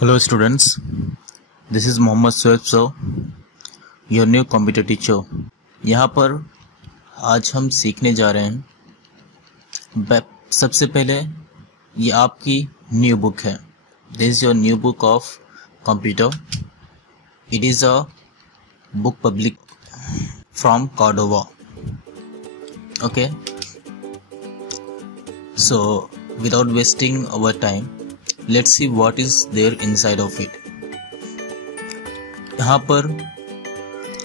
Hello students, this is Mohammad Soeb Sir, your new computer teacher। यहाँ पर आज हम सीखने जा रहे हैं। सबसे पहले ये आपकी न्यू बुक है। This is your new book of computer. It is a book public from Cordova। Okay, so without wasting our time, let's see what is there inside of it। यहाँ पर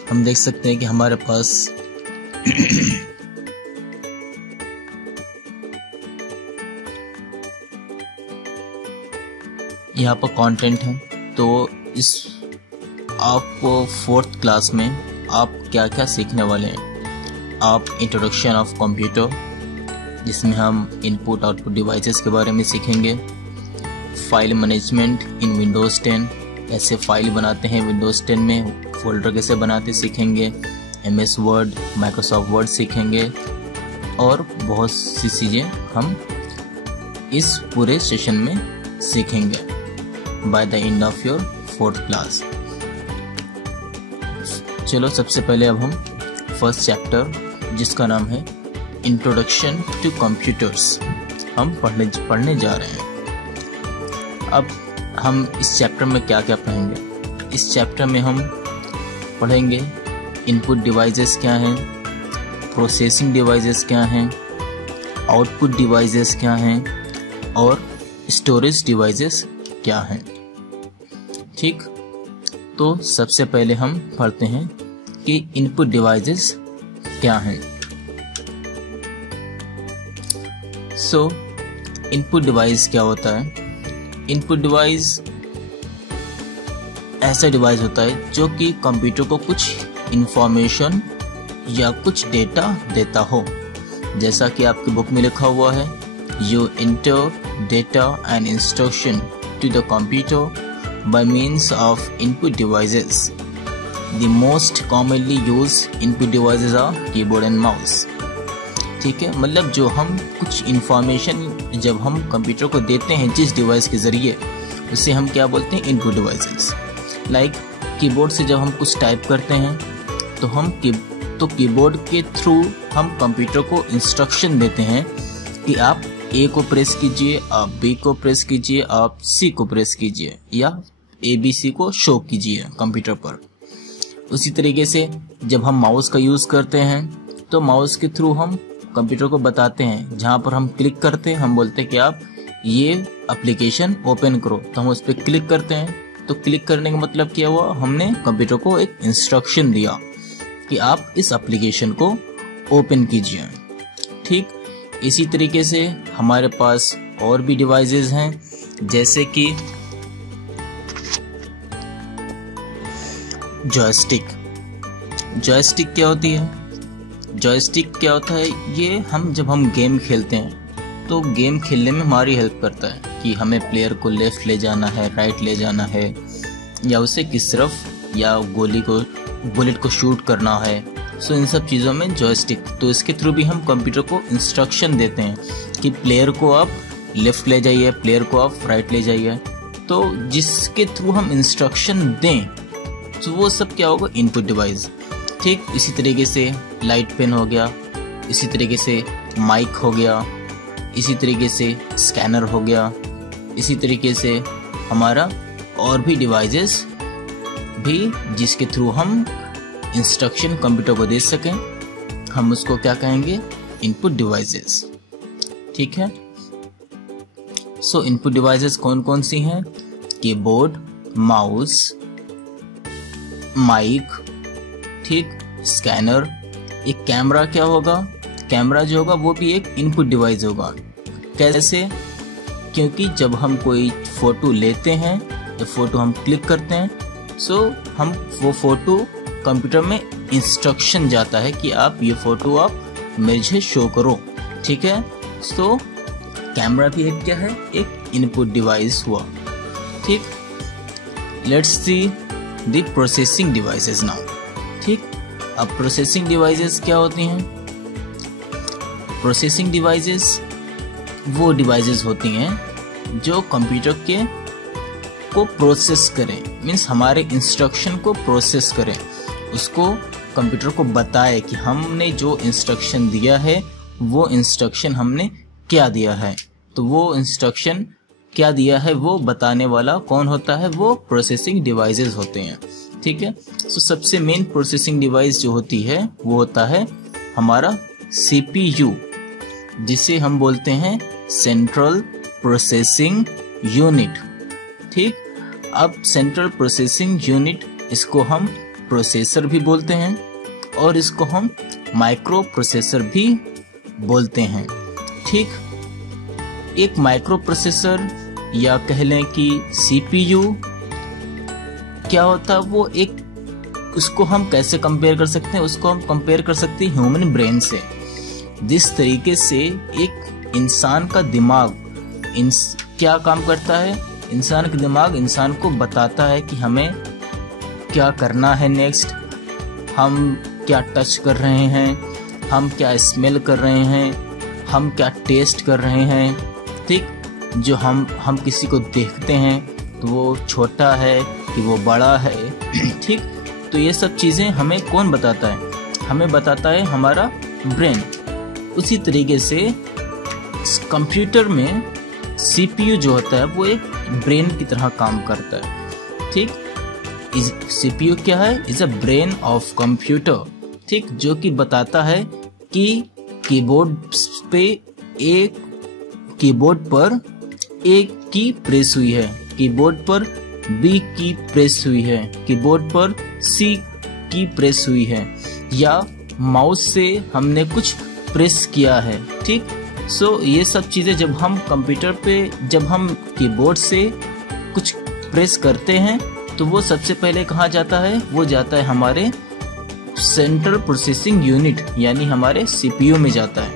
हम देख सकते हैं कि हमारे पास यहाँ पर कंटेंट है। तो इस आप 4th क्लास में आप क्या क्या सीखने वाले हैं। आप इंट्रोडक्शन ऑफ कंप्यूटर, जिसमें हम इनपुट आउटपुट डिवाइसेस के बारे में सीखेंगे। फाइल मैनेजमेंट इन विंडोज़ 10, कैसे फाइल बनाते हैं विंडोज़ 10 में, फोल्डर कैसे बनाते सीखेंगे। MS वर्ड, माइक्रोसॉफ्ट वर्ड सीखेंगे और बहुत सी चीज़ें हम इस पूरे सेशन में सीखेंगे by the end of your 4th class. चलो सबसे पहले अब हम फर्स्ट चैप्टर, जिसका नाम है इंट्रोडक्शन टू कंप्यूटर्स, हम पढ़ने जा रहे हैं। अब हम इस चैप्टर में क्या क्या पढ़ेंगे। इस चैप्टर में हम पढ़ेंगे इनपुट डिवाइसेस क्या हैं, प्रोसेसिंग डिवाइसेस क्या हैं, आउटपुट डिवाइसेस क्या हैं और स्टोरेज डिवाइसेस क्या हैं। ठीक, तो सबसे पहले हम पढ़ते हैं कि इनपुट डिवाइसेस क्या हैं। सो इनपुट डिवाइस क्या होता है। इनपुट डिवाइस ऐसा डिवाइस होता है जो कि कंप्यूटर को कुछ इंफॉर्मेशन या कुछ डेटा देता हो। जैसा कि आपकी बुक में लिखा हुआ है, you enter data and instruction to the computer by means of input devices. The most commonly use input devices are keyboard and mouse. ठीक है, मतलब जो हम कुछ इंफॉर्मेशन जब हम कंप्यूटर को देते हैं जिस डिवाइस के ज़रिए, उसे हम क्या बोलते हैं, इनपुट डिवाइसेस। लाइक कीबोर्ड से जब हम कुछ टाइप करते हैं तो हम कीबोर्ड के थ्रू हम कंप्यूटर को इंस्ट्रक्शन देते हैं कि आप A को प्रेस कीजिए, आप B को प्रेस कीजिए, आप C को प्रेस कीजिए या ABC को शो कीजिए कंप्यूटर पर। उसी तरीके से जब हम माउस का यूज़ करते हैं तो माउस के थ्रू हम कंप्यूटर को बताते हैं, जहाँ पर हम क्लिक करते हैं हम बोलते हैं कि आप ये एप्लीकेशन ओपन करो, तो हम उस पर क्लिक करते हैं। तो क्लिक करने का मतलब क्या हुआ, हमने कंप्यूटर को एक इंस्ट्रक्शन दिया कि आप इस एप्लीकेशन को ओपन कीजिए। ठीक, इसी तरीके से हमारे पास और भी डिवाइसेस हैं, जैसे कि जॉयस्टिक। जॉयस्टिक क्या होती है। जॉयस्टिक क्या होता है, ये जब हम गेम खेलते हैं तो गेम खेलने में हमारी हेल्प करता है कि हमें प्लेयर को लेफ्ट ले जाना है, राइट ले जाना है, या उसे किस तरफ, या बुलेट को शूट करना है। सो इन सब चीज़ों में जॉयस्टिक, तो इसके थ्रू भी हम कंप्यूटर को इंस्ट्रक्शन देते हैं कि प्लेयर को आप लेफ्ट ले जाइए, प्लेयर को आप राइट ले जाइए। तो जिसके थ्रू हम इंस्ट्रक्शन दें तो वो सब क्या होगा, इनपुट डिवाइस। ठीक, इसी तरीके से लाइट पेन हो गया, इसी तरीके से माइक हो गया, इसी तरीके से स्कैनर हो गया, इसी तरीके से हमारा और भी डिवाइसेस भी जिसके थ्रू हम इंस्ट्रक्शन कंप्यूटर को दे सकें, हम उसको क्या कहेंगे, इनपुट डिवाइसेस। ठीक है, सो इनपुट डिवाइसेस कौन कौन सी हैं, कीबोर्ड, माउस, माइक, ठीक, स्कैनर। एक कैमरा क्या होगा, कैमरा जो होगा वो भी एक इनपुट डिवाइस होगा। कैसे, क्योंकि जब हम कोई फ़ोटो लेते हैं, जब फ़ोटो हम क्लिक करते हैं, सो हम वो फ़ोटो कंप्यूटर में इंस्ट्रक्शन जाता है कि आप ये फ़ोटो आप मुझे शो करो। ठीक है, सो कैमरा भी एक क्या है, एक इनपुट डिवाइस हुआ। ठीक, let's see the processing devices now. ठीक, अब प्रोसेसिंग डिवाइसेस क्या होती हैं। प्रोसेसिंग डिवाइसेस वो डिवाइसेस होती हैं जो कंप्यूटर के को प्रोसेस करें, मीन्स हमारे इंस्ट्रक्शन को प्रोसेस करें, उसको कंप्यूटर को बताए कि हमने जो इंस्ट्रक्शन दिया है वो इंस्ट्रक्शन हमने क्या दिया है। तो वो इंस्ट्रक्शन क्या दिया है वो बताने वाला कौन होता है, वो प्रोसेसिंग डिवाइसेस होते हैं। ठीक है, तो सबसे मेन प्रोसेसिंग डिवाइस जो होती है वो होता है हमारा CPU, जिसे हम बोलते हैं सेंट्रल प्रोसेसिंग यूनिट। ठीक, अब सेंट्रल प्रोसेसिंग यूनिट, इसको हम प्रोसेसर भी बोलते हैं और इसको हम माइक्रो प्रोसेसर भी बोलते हैं। ठीक, एक माइक्रो प्रोसेसर या कह लें कि CPU क्या होता है, वो एक, उसको हम कैसे कंपेयर कर सकते हैं, उसको हम कंपेयर कर सकते हैं ह्यूमन ब्रेन से। जिस तरीके से एक इंसान का दिमाग क्या काम करता है, इंसान का दिमाग इंसान को बताता है कि हमें क्या करना है नेक्स्ट, हम क्या टच कर रहे हैं, हम क्या स्मेल कर रहे हैं, हम क्या टेस्ट कर रहे हैं। ठीक, जो हम किसी को देखते हैं तो वो छोटा है कि वो बड़ा है। ठीक, तो ये सब चीज़ें हमें कौन बताता है, हमें बताता है हमारा ब्रेन। उसी तरीके से कंप्यूटर में CPU जो होता है वो एक ब्रेन की तरह काम करता है। ठीक, CPU क्या है, is a brain of computer. ठीक, जो कि बताता है कि कीबोर्ड पर A की प्रेस हुई है, कीबोर्ड पर B की प्रेस हुई है, कीबोर्ड पर C की प्रेस हुई है, या माउस से हमने कुछ प्रेस किया है। ठीक, सो ये सब चीज़ें जब हम कंप्यूटर पे, जब हम कीबोर्ड से कुछ प्रेस करते हैं तो वो सबसे पहले कहाँ जाता है, वो जाता है हमारे सेंट्रल प्रोसेसिंग यूनिट यानी हमारे CPU में जाता है,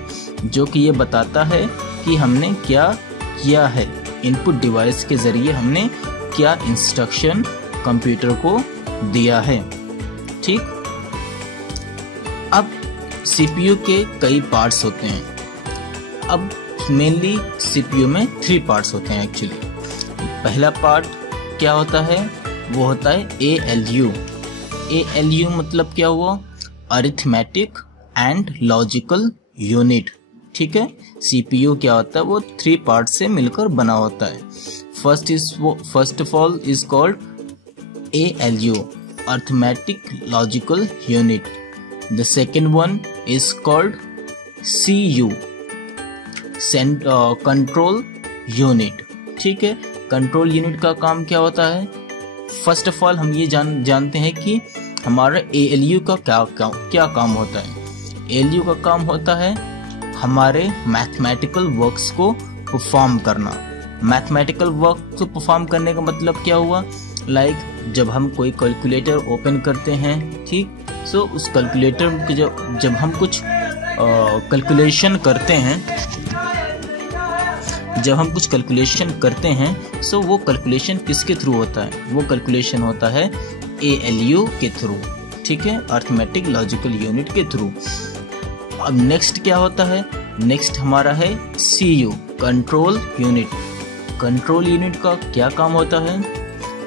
जो कि ये बताता है कि हमने क्या किया है, इनपुट डिवाइस के ज़रिए हमने क्या इंस्ट्रक्शन कंप्यूटर को दिया है। ठीक, अब CPU के कई पार्ट्स होते हैं। अब मेनली CPU में 3 पार्ट्स होते हैं एक्चुअली। पहला पार्ट क्या होता है, वो होता है ALU। ALU मतलब क्या हुआ, अरिथमेटिक एंड लॉजिकल यूनिट। ठीक है, CPU क्या होता है, वो 3 पार्ट से मिलकर बना होता है। First of all is called ALU, arithmetic logical unit. The second one is called CU, control unit. ठीक है, कंट्रोल यूनिट का काम क्या होता है, फर्स्ट ऑफ ऑल हम ये जानते हैं कि हमारा ALU का क्या काम होता है। ALU का काम होता है हमारे मैथमेटिकल वर्क्स को परफॉर्म करना। मैथमेटिकल वर्क को परफॉर्म करने का मतलब क्या हुआ, लाइक जब हम कोई कैलकुलेटर ओपन करते हैं, ठीक, सो उस कैलकुलेटर के जब हम कुछ कैलकुलेशन करते हैं, जब हम कुछ कैलकुलेशन करते हैं सो वो कैलकुलेशन किसके थ्रू होता है, वो कैलकुलेशन होता है ALU के थ्रू। ठीक है, अरिथमेटिक लॉजिकल यूनिट के थ्रू। अब नेक्स्ट क्या होता है, नेक्स्ट हमारा है CU, control unit. Control unit का क्या काम होता है,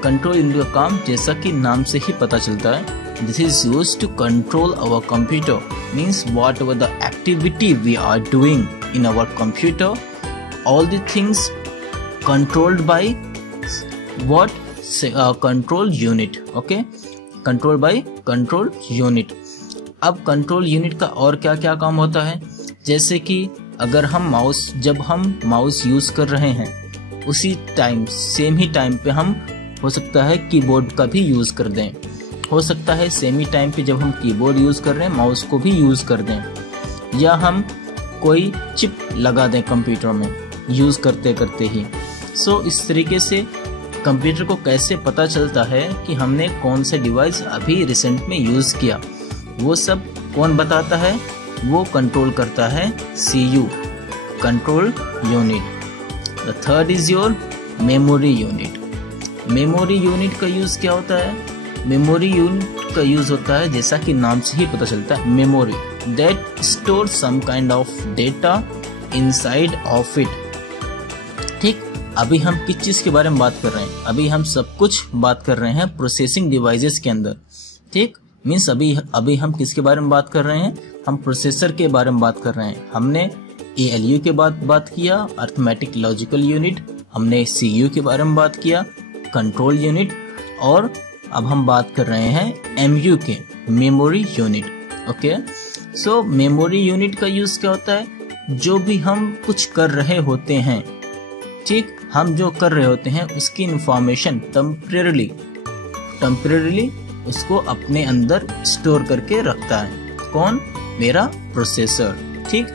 कंट्रोल यूनिट का काम जैसा कि नाम से ही पता चलता है, this is used to control our computer, means whatever the activity we are doing in our computer, all the things controlled by what, control unit. Okay, controlled by control unit. अब कंट्रोल यूनिट का और क्या क्या काम होता है, जैसे कि अगर हम जब हम माउस यूज कर रहे हैं उसी टाइम, सेम ही टाइम पे हम हो सकता है कीबोर्ड का भी यूज कर दें, हो सकता है सेम ही टाइम पे जब हम कीबोर्ड यूज़ कर रहे हैं माउस को भी यूज़ कर दें, या हम कोई चिप लगा दें कंप्यूटर में यूज़ करते करते ही। सो इस तरीके से कंप्यूटर को कैसे पता चलता है कि हमने कौन सा डिवाइस अभी रिसेंट में यूज़ किया, वो सब कौन बताता है, वो कंट्रोल करता है CU, control unit. The third is your memory unit. Memory unit का यूज़ क्या होता है, मेमोरी यूनिट का यूज होता है जैसा कि नाम से ही पता चलता है, memory that store some kind of data inside of it. ठीक, अभी हम किस चीज़ के बारे में बात कर रहे हैं? अभी हम सब कुछ बात कर रहे हैं प्रोसेसिंग डिवाइसेस के अंदर, ठीक। मीन्स अभी हम किसके बारे में बात कर रहे हैं? हम प्रोसेसर के बारे में बात कर रहे हैं। हमने ALU के बात किया, अर्थमेटिक लॉजिकल यूनिट, हमने CU के बारे में बात किया, कंट्रोल यूनिट, और अब हम बात कर रहे हैं MU के, मेमोरी यूनिट। ओके, सो मेमोरी यूनिट का यूज क्या होता है? जो भी हम कुछ कर रहे होते हैं, ठीक, हम जो कर रहे होते हैं उसकी इंफॉर्मेशन टेम्परेरीली उसको अपने अंदर स्टोर करके रखता है। कौन? मेरा प्रोसेसर, ठीक।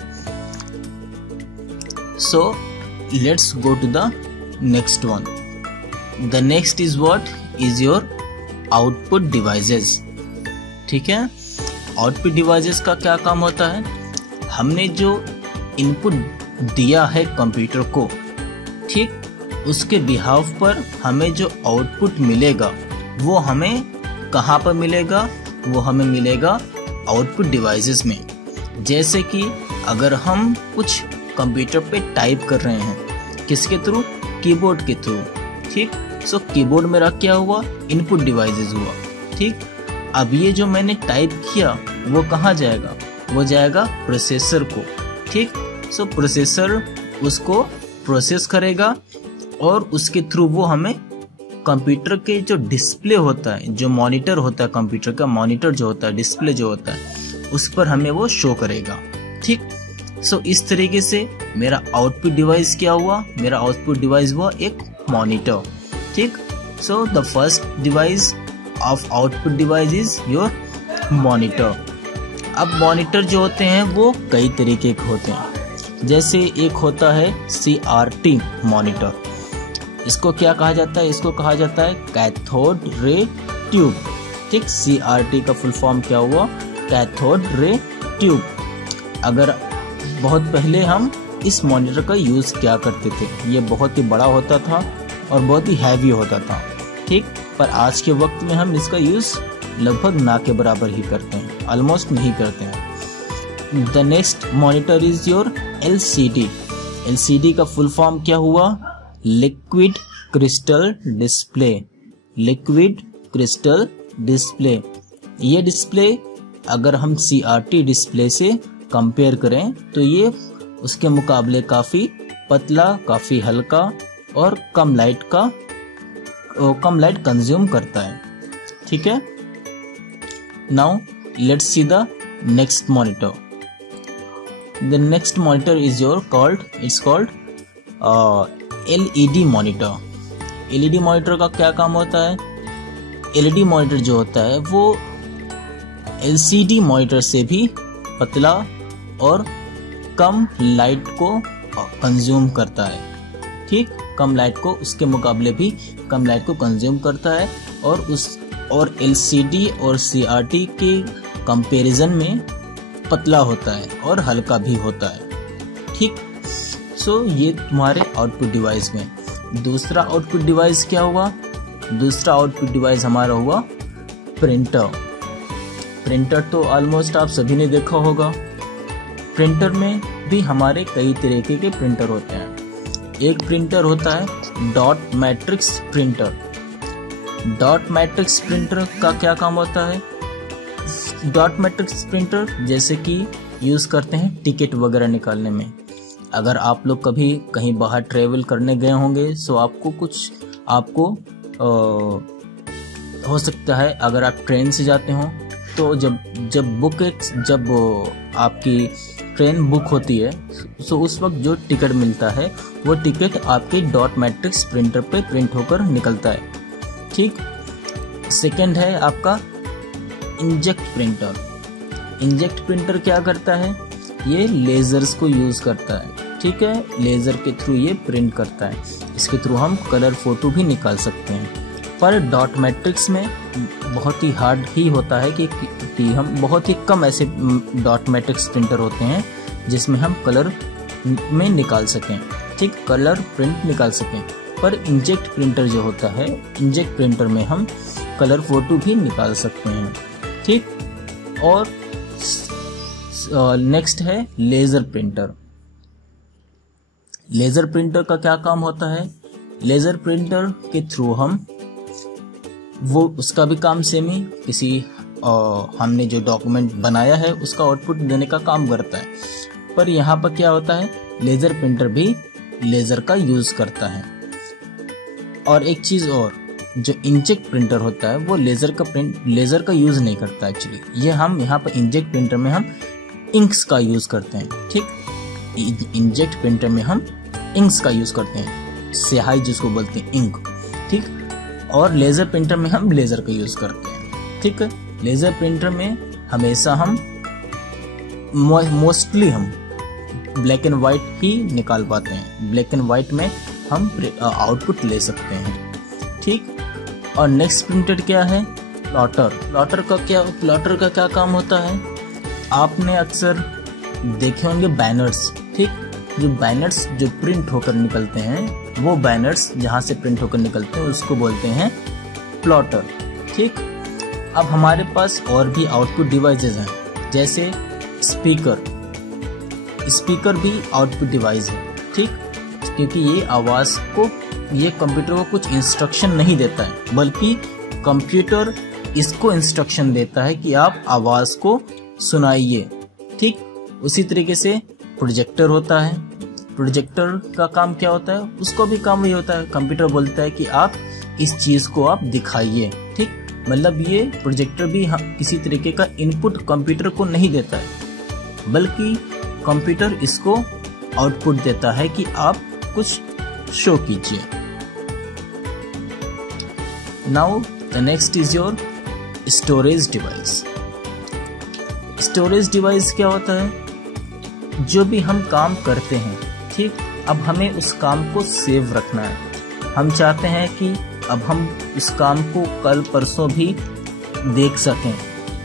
So let's go to the next one. The next is what is your output devices, ठीक है। आउटपुट डिवाइसेस का क्या काम होता है? हमने जो इनपुट दिया है कंप्यूटर को, ठीक, उसके बिहाफ पर हमें जो आउटपुट मिलेगा वो हमें कहाँ पर मिलेगा? वो हमें मिलेगा आउटपुट डिवाइसेस में। जैसे कि अगर हम कुछ कंप्यूटर पे टाइप कर रहे हैं, किसके थ्रू? कीबोर्ड के थ्रू, ठीक। सो कीबोर्ड मेरा क्या हुआ? इनपुट डिवाइसेस हुआ, ठीक। अब ये जो मैंने टाइप किया वो कहाँ जाएगा? वो जाएगा प्रोसेसर को, ठीक। सो प्रोसेसर उसको प्रोसेस करेगा और उसके थ्रू वो हमें कंप्यूटर के जो डिस्प्ले होता है, जो मॉनिटर होता है, कंप्यूटर का मॉनिटर जो होता है, डिस्प्ले जो होता है, उस पर हमें वो शो करेगा, ठीक। सो इस तरीके से मेरा आउटपुट डिवाइस क्या हुआ? मेरा आउटपुट डिवाइस हुआ एक मॉनिटर, ठीक। So the first device of output device is your monitor. अब मॉनिटर जो होते हैं वो कई तरीके के होते हैं। जैसे एक होता है CRT मॉनिटर। इसको क्या कहा जाता है? इसको कहा जाता है कैथोड रे ट्यूब, ठीक। CRT का फुल फॉर्म क्या हुआ? Cathode ray tube. अगर बहुत पहले हम इस मॉनिटर का यूज क्या करते थे, ये बहुत ही बड़ा होता था और बहुत ही हैवी होता था, ठीक। पर आज के वक्त में हम इसका यूज लगभग ना के बराबर ही करते हैं, ऑलमोस्ट नहीं करते हैं। The next monitor is your LCD। LCD का फुल फॉर्म क्या हुआ? Liquid crystal display. Liquid crystal display. ये डिस्प्ले अगर हम CRT डिस्प्ले से कंपेयर करें तो ये उसके मुकाबले काफ़ी पतला, काफ़ी हल्का और कम लाइट कंज्यूम करता है, ठीक है। Now let's see the next monitor. The next monitor is it's called LED monitor। LED monitor का क्या काम होता है? LED monitor जो होता है वो LCD monitor से भी पतला और कम लाइट को कंज्यूम करता है, ठीक। कम लाइट को, उसके मुकाबले भी कम लाइट को कंज्यूम करता है और LCD और CRT के कंपैरिजन में पतला होता है और हल्का भी होता है, ठीक। सो ये तुम्हारे आउटपुट डिवाइस में। दूसरा आउटपुट डिवाइस क्या हुआ? दूसरा आउटपुट डिवाइस हमारा हुआ प्रिंटर। प्रिंटर तो ऑलमोस्ट आप सभी ने देखा होगा। प्रिंटर में भी हमारे कई तरीके के प्रिंटर होते हैं। एक प्रिंटर होता है dot matrix printer. Dot matrix printer का क्या काम होता है? डॉट मैट्रिक्स प्रिंटर जैसे कि यूज़ करते हैं टिकट वगैरह निकालने में। अगर आप लोग कभी कहीं बाहर ट्रेवल करने गए होंगे सो आपको हो सकता है अगर आप ट्रेन से जाते हो तो जब आपकी ट्रेन बुक होती है सो उस वक्त जो टिकट मिलता है वो टिकट आपके डॉट मैट्रिक्स प्रिंटर पे प्रिंट होकर निकलता है, ठीक। सेकंड है आपका इंजेक्ट प्रिंटर। इंजेक्ट प्रिंटर क्या करता है? ये लेजर्स को यूज़ करता है, ठीक है। लेज़र के थ्रू ये प्रिंट करता है। इसके थ्रू हम कलर फोटो भी निकाल सकते हैं। पर डॉट मैट्रिक्स में बहुत ही हार्ड ही होता है कि हम बहुत ही कम ऐसे डॉट मैट्रिक्स प्रिंटर होते हैं जिसमें हम कलर में निकाल सकें, ठीक, कलर प्रिंट निकाल सकें। पर इंजेक्ट प्रिंटर जो होता है, इंजेक्ट प्रिंटर में हम कलर फोटो भी निकाल सकते हैं, ठीक। और नेक्स्ट है लेज़र प्रिंटर। लेज़र प्रिंटर का क्या काम होता है? लेज़र प्रिंटर के थ्रू हम वो उसका भी काम सेम ही किसी हमने जो डॉक्यूमेंट बनाया है उसका आउटपुट देने का काम करता है। पर यहाँ पर क्या होता है, लेज़र प्रिंटर भी लेज़र का यूज़ करता है। और एक चीज़ और, जो इंकजेट प्रिंटर होता है वो लेज़र का यूज़ नहीं करता एक्चुअली। ये हम यहाँ पर इंकजेट प्रिंटर में हम इंक्स का यूज़ करते हैं। ठीक, इंकजेट प्रिंटर में हम इंक्स का यूज़ करते हैं, स्याही जिसको बोलते हैं इंक। ठीक, और लेज़र प्रिंटर में हम लेज़र का यूज़ करते हैं। ठीक है, लेज़र प्रिंटर में हमेशा हम मोस्टली हम ब्लैक एंड वाइट ही निकाल पाते हैं। ब्लैक एंड वाइट में हम आउटपुट ले सकते हैं। ठीक, और नेक्स्ट प्रिंटर क्या है, प्लॉटर। प्लॉटर का क्या काम होता है, आपने अक्सर देखे होंगे बैनर्स। ठीक, जो बैनर्स जो प्रिंट होकर निकलते हैं, वो बैनर्स जहाँ से प्रिंट होकर निकलते हैं उसको बोलते हैं प्लॉटर। ठीक, अब हमारे पास और भी आउटपुट डिवाइसेस हैं, जैसे स्पीकर भी आउटपुट डिवाइस है। ठीक, क्योंकि ये आवाज़ को, ये कंप्यूटर को कुछ इंस्ट्रक्शन नहीं देता है, बल्कि कंप्यूटर इसको इंस्ट्रक्शन देता है कि आप आवाज़ को सुनाइए। ठीक, उसी तरीके से प्रोजेक्टर होता है। प्रोजेक्टर का काम क्या होता है, उसको भी काम वही होता है, कंप्यूटर बोलता है कि आप इस चीज़ को आप दिखाइए। ठीक, मतलब ये प्रोजेक्टर भी किसी तरीके का इनपुट कंप्यूटर को नहीं देता है, बल्कि कंप्यूटर इसको आउटपुट देता है कि आप कुछ शो कीजिए। Now the next is your storage device. Storage device क्या होता है, जो भी हम काम करते हैं, ठीक, अब हमें उस काम को सेव रखना है। हम चाहते हैं कि अब हम इस काम को कल परसों भी देख सकें।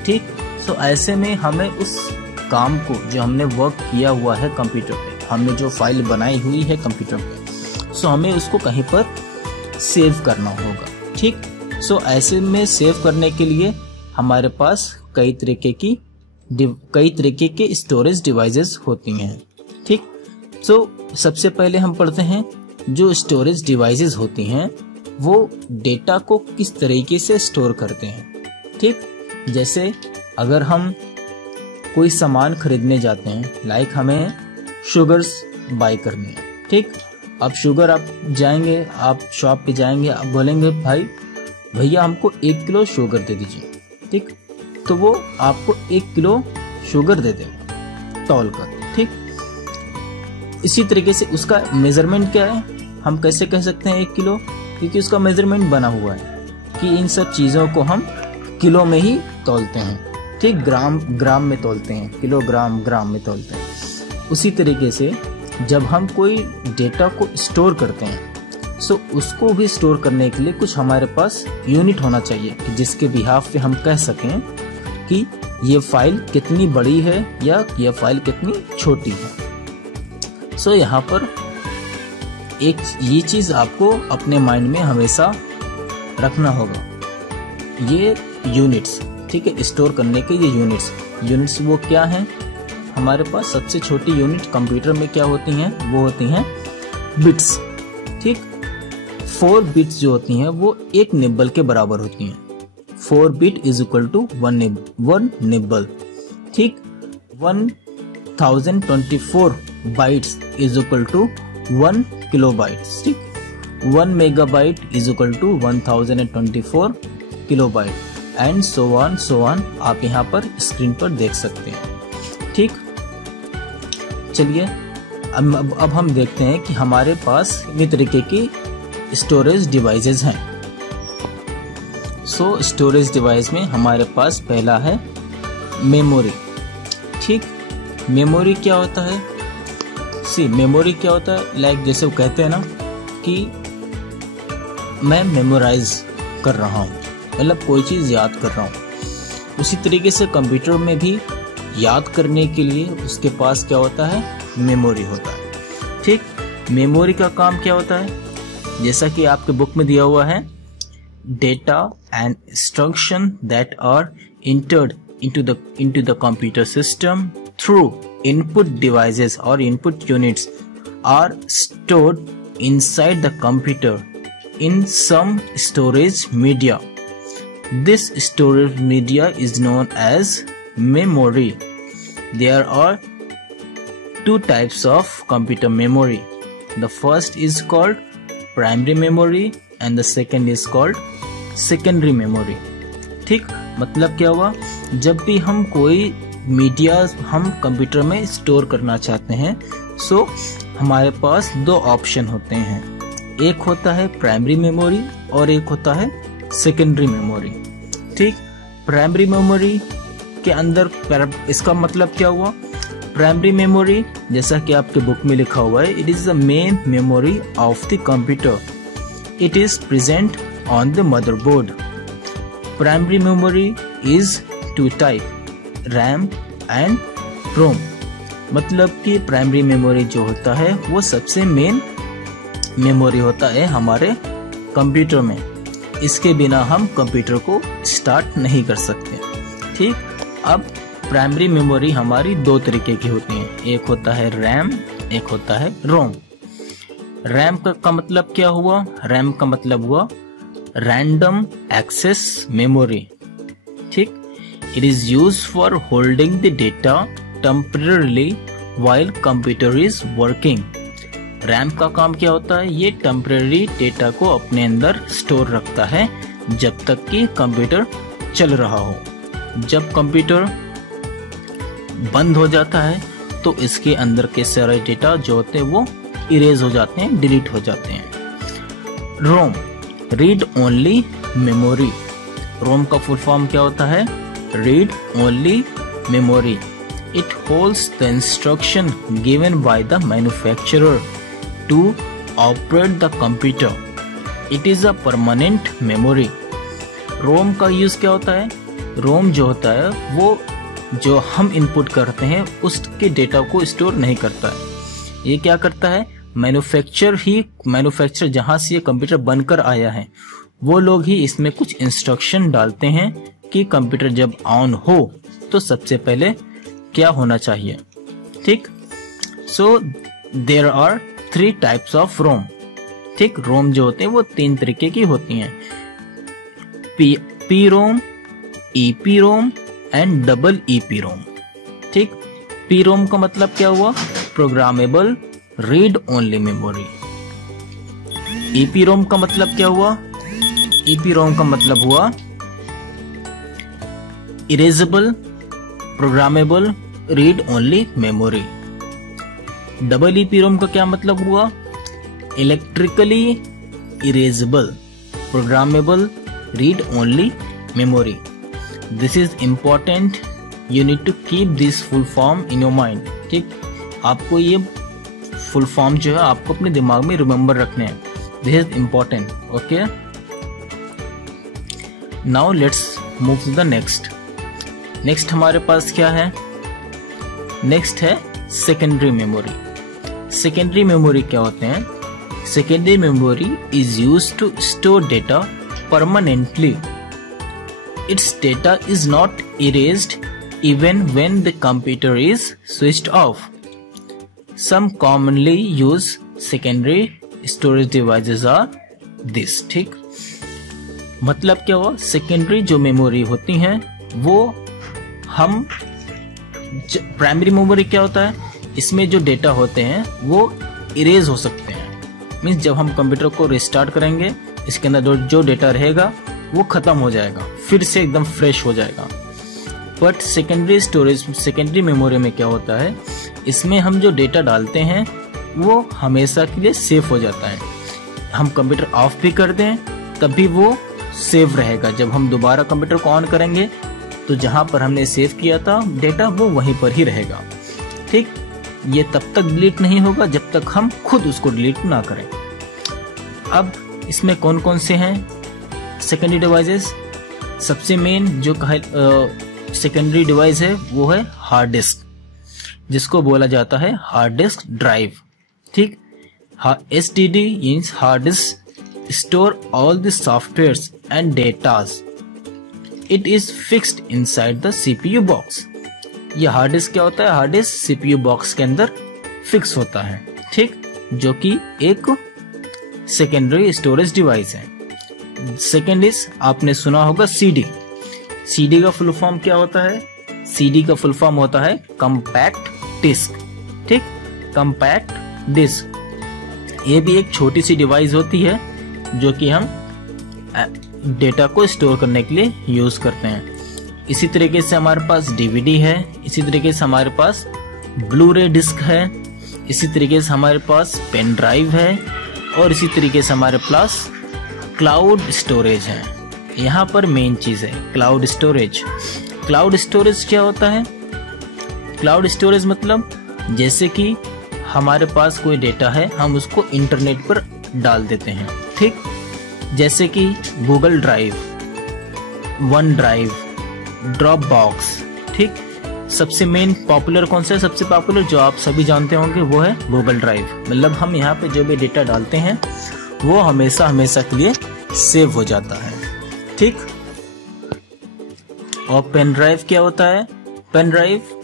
ठीक, सो ऐसे में हमें उस काम को, जो हमने वर्क किया हुआ है कंप्यूटर पे, हमने जो फाइल बनाई हुई है कंप्यूटर पे, सो हमें उसको कहीं पर सेव करना होगा। ठीक, सो ऐसे में सेव करने के लिए हमारे पास कई तरीके के स्टोरेज डिवाइसेस होती हैं। ठीक, सो सबसे पहले हम पढ़ते हैं जो स्टोरेज डिवाइसेस होती हैं वो डेटा को किस तरीके से स्टोर करते हैं। ठीक, जैसे अगर हम कोई सामान खरीदने जाते हैं, लाइक हमें शुगर्स बाय करनी है। ठीक, अब शुगर आप जाएंगे, आप शॉप पे जाएंगे, आप बोलेंगे भैया हमको 1 किलो शुगर दे दीजिए। ठीक, तो वो आपको 1 किलो शुगर दे देगा तौल कर। ठीक, इसी तरीके से उसका मेजरमेंट क्या है, हम कैसे कह सकते हैं 1 किलो, क्योंकि उसका मेजरमेंट बना हुआ है कि इन सब चीज़ों को हम किलो में ही तौलते हैं। ठीक, ग्राम में तौलते हैं, किलोग्राम ग्राम में तौलते हैं। उसी तरीके से जब हम कोई डेटा को स्टोर करते हैं, सो उसको भी स्टोर करने के लिए कुछ हमारे पास यूनिट होना चाहिए कि जिसके बिहाफ पे हम कह सकें कि ये फाइल कितनी बड़ी है या ये फाइल कितनी छोटी है। सो यहाँ पर एक ये चीज़ आपको अपने माइंड में हमेशा रखना होगा, ये यूनिट्स। ठीक है, स्टोर करने के ये यूनिट्स वो क्या हैं, हमारे पास सबसे छोटी यूनिट कंप्यूटर में क्या होती हैं, वो होती हैं बिट्स। ठीक, 4 बिट्स जो होती हैं वो 1 निब्बल के बराबर होती हैं। 4 bit is equal to 1 nibble. ठीक, 1024 bytes is equal to 1 kilobytes. ठीक, 1 megabyte is equal to 1024 kilobyte, and so on आप यहाँ पर स्क्रीन पर देख सकते हैं। ठीक, चलिए अब हम देखते हैं कि हमारे पास कितने तरीके की स्टोरेज डिवाइसेस हैं। सो स्टोरेज डिवाइस में हमारे पास पहला है मेमोरी। ठीक, मेमोरी क्या होता है, मेमोरी क्या होता है, लाइक जैसे वो कहते हैं ना कि मैं मेमोराइज कर रहा हूँ, मतलब कोई चीज़ याद कर रहा हूँ। उसी तरीके से कंप्यूटर में भी याद करने के लिए उसके पास क्या होता है, मेमोरी होता है। ठीक, मेमोरी का काम क्या होता है, जैसा कि आपके बुक में दिया हुआ है, data and instruction that are entered into the computer system through input devices or input units are stored inside the computer in some storage media. This storage media is known as memory. There are two types of computer memory. The first is called primary memory and the second is called secondary memory. ठीक, मतलब क्या हुआ, जब भी हम कोई media हम computer में स्टोर करना चाहते हैं, सो हमारे पास दो ऑप्शन होते हैं. एक होता है प्राइमरी मेमोरी और एक होता है सेकेंडरी मेमोरी. ठीक, प्राइमरी मेमोरी के अंदर इसका मतलब क्या हुआ, प्राइमरी मेमोरी जैसा कि आपके बुक में लिखा हुआ है, it is the main memory of the computer. It is present on the motherboard. Primary memory is two type, RAM and ROM. मतलब कि प्राइमरी मेमोरी जो होता है वो सबसे मेन मेमोरी होता है हमारे कंप्यूटर में. इसके बिना हम कंप्यूटर को स्टार्ट नहीं कर सकते. ठीक, अब प्राइमरी मेमोरी हमारी दो तरीके की होती है. एक होता है रैम, एक होता है रोम. रैम का मतलब क्या हुआ, रैम का मतलब हुआ रैंडम एक्सेस मेमोरी. ठीक, it is used for holding the data temporarily while computer is working. RAM का काम क्या होता है, ये टेम्परेरी डेटा को अपने अंदर स्टोर रखता है जब तक कि कंप्यूटर चल रहा हो. जब कंप्यूटर बंद हो जाता है तो इसके अंदर के सारे डेटा जो होते हैं वो इरेज हो जाते हैं, डिलीट हो जाते हैं. रोम, रीड ओनली मेमोरी. रोम का फुल फॉर्म क्या होता है, read only memory. It holds the instruction given by the manufacturer to operate the computer. It is a permanent memory. रोम का यूज क्या होता है, रोम जो होता है वो जो हम इनपुट करते हैं उसके डेटा को स्टोर नहीं करता है. ये क्या करता है, मैन्युफैक्चर जहां से ये कंप्यूटर बनकर आया है वो लोग ही इसमें कुछ इंस्ट्रक्शन डालते हैं कि कंप्यूटर जब ऑन हो तो सबसे पहले क्या होना चाहिए. ठीक, so there are 3 types of ROM. ठीक, रोम जो होते हैं वो 3 तरीके की होती हैं, P ROM, EP ROM and double EP ROM. ठीक, पी रोम का मतलब क्या हुआ, programmable read only memory. EP ROM का मतलब क्या हुआ, ईपी रोम का मतलब हुआ erasable programmable read only memory. Double EP ROM का क्या मतलब हुआ, electrically erasable programmable read only memory. This is important, you need to keep this full form in your mind. ठीक, आपको ये फुल फॉर्म जो है आपको अपने दिमाग में रिमेम्बर रखने हैं. This is important. Okay, now let's move to the next. Next हमारे पास क्या है, नेक्स्ट है सेकेंडरी मेमोरी. सेकेंडरी मेमोरी क्या होते हैं, secondary memory is used to store data permanently. Its data is not erased even when the computer is switched off. Some commonly use secondary storage devices are this. ठीक, मतलब क्या हुआ, secondary जो memory होती हैं वो हम, प्राइमरी मेमोरी क्या होता है, इसमें जो डेटा होते हैं वो इरेज हो सकते हैं. मीन्स जब हम कंप्यूटर को रिस्टार्ट करेंगे इसके अंदर जो डेटा रहेगा वो खत्म हो जाएगा, फिर से एकदम फ्रेश हो जाएगा. But secondary storage, secondary memory में क्या होता है, इसमें हम जो डेटा डालते हैं वो हमेशा के लिए सेफ हो जाता है. हम कंप्यूटर ऑफ भी कर दें तब भी वो सेव रहेगा. जब हम दोबारा कंप्यूटर को ऑन करेंगे तो जहां पर हमने सेव किया था डेटा वो वहीं पर ही रहेगा. ठीक, ये तब तक डिलीट नहीं होगा जब तक हम खुद उसको डिलीट ना करें. अब इसमें कौन कौन से हैं सेकेंडरी डिवाइसेस. सबसे मेन जो सेकेंडरी डिवाइस है वो है हार्ड डिस्क, जिसको बोला जाता है हार्ड डिस्क ड्राइव. ठीक, HDD means hard disk store all the softwares and datas. It is fixed inside the CPU box. ये हार्ड डिस्क क्या होता है, हार्ड डिस्क CPU बॉक्स के अंदर फिक्स होता है. ठीक, जो कि एक सेकेंडरी स्टोरेज डिवाइस है। सेकेंड इज, आपने सुना होगा सीडी। सीडी का फुल फॉर्म क्या होता है? सीडी का फुल फॉर्म होता है कंपैक्ट डिस्क। ठीक, कंपैक्ट डिस्क ये भी एक छोटी सी डिवाइस होती है जो कि हम डेटा को स्टोर करने के लिए यूज करते हैं। इसी तरीके से हमारे पास डीवीडी है, इसी तरीके से हमारे पास ब्लू रे डिस्क है, इसी तरीके से हमारे पास पेन ड्राइव है, और इसी तरीके से हमारे पास क्लाउड स्टोरेज है। यहाँ पर मेन चीज है क्लाउड स्टोरेज। क्लाउड स्टोरेज क्या होता है? क्लाउड स्टोरेज मतलब जैसे कि हमारे पास कोई डेटा है, हम उसको इंटरनेट पर डाल देते हैं। ठीक, जैसे कि Google drive, one drive, drop box. ठीक, सबसे मेन पॉपुलर कौन सा है? सबसे पॉपुलर जो आप सभी जानते होंगे वो है गूगल ड्राइव। मतलब हम यहाँ पे जो भी डेटा डालते हैं वो हमेशा हमेशा के लिए सेव हो जाता है। ठीक, और पेन ड्राइव क्या होता है? पेन ड्राइव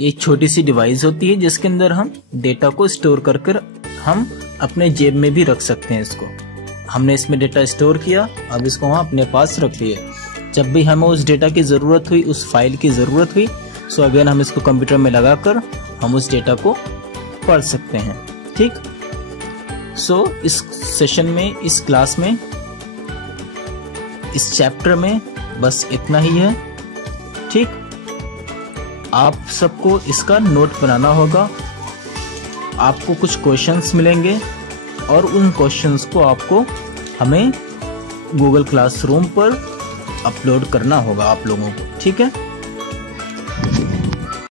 एक छोटी सी डिवाइस होती है जिसके अंदर हम डेटा को स्टोर कर हम अपने जेब में भी रख सकते हैं। इसको हमने इसमें डेटा स्टोर किया, अब इसको हम अपने पास रख लिए। जब भी हमें उस डेटा की ज़रूरत हुई, उस फाइल की ज़रूरत हुई, सो अगेन हम इसको कंप्यूटर में लगाकर हम उस डेटा को पढ़ सकते हैं। ठीक, सो इस सेशन में, इस क्लास में, इस चैप्टर में बस इतना ही है। ठीक, आप सबको इसका नोट बनाना होगा। आपको कुछ क्वेश्चंस मिलेंगे और उन क्वेश्चंस को आपको हमें गूगल क्लासरूम पर अपलोड करना होगा आप लोगों को। ठीक है।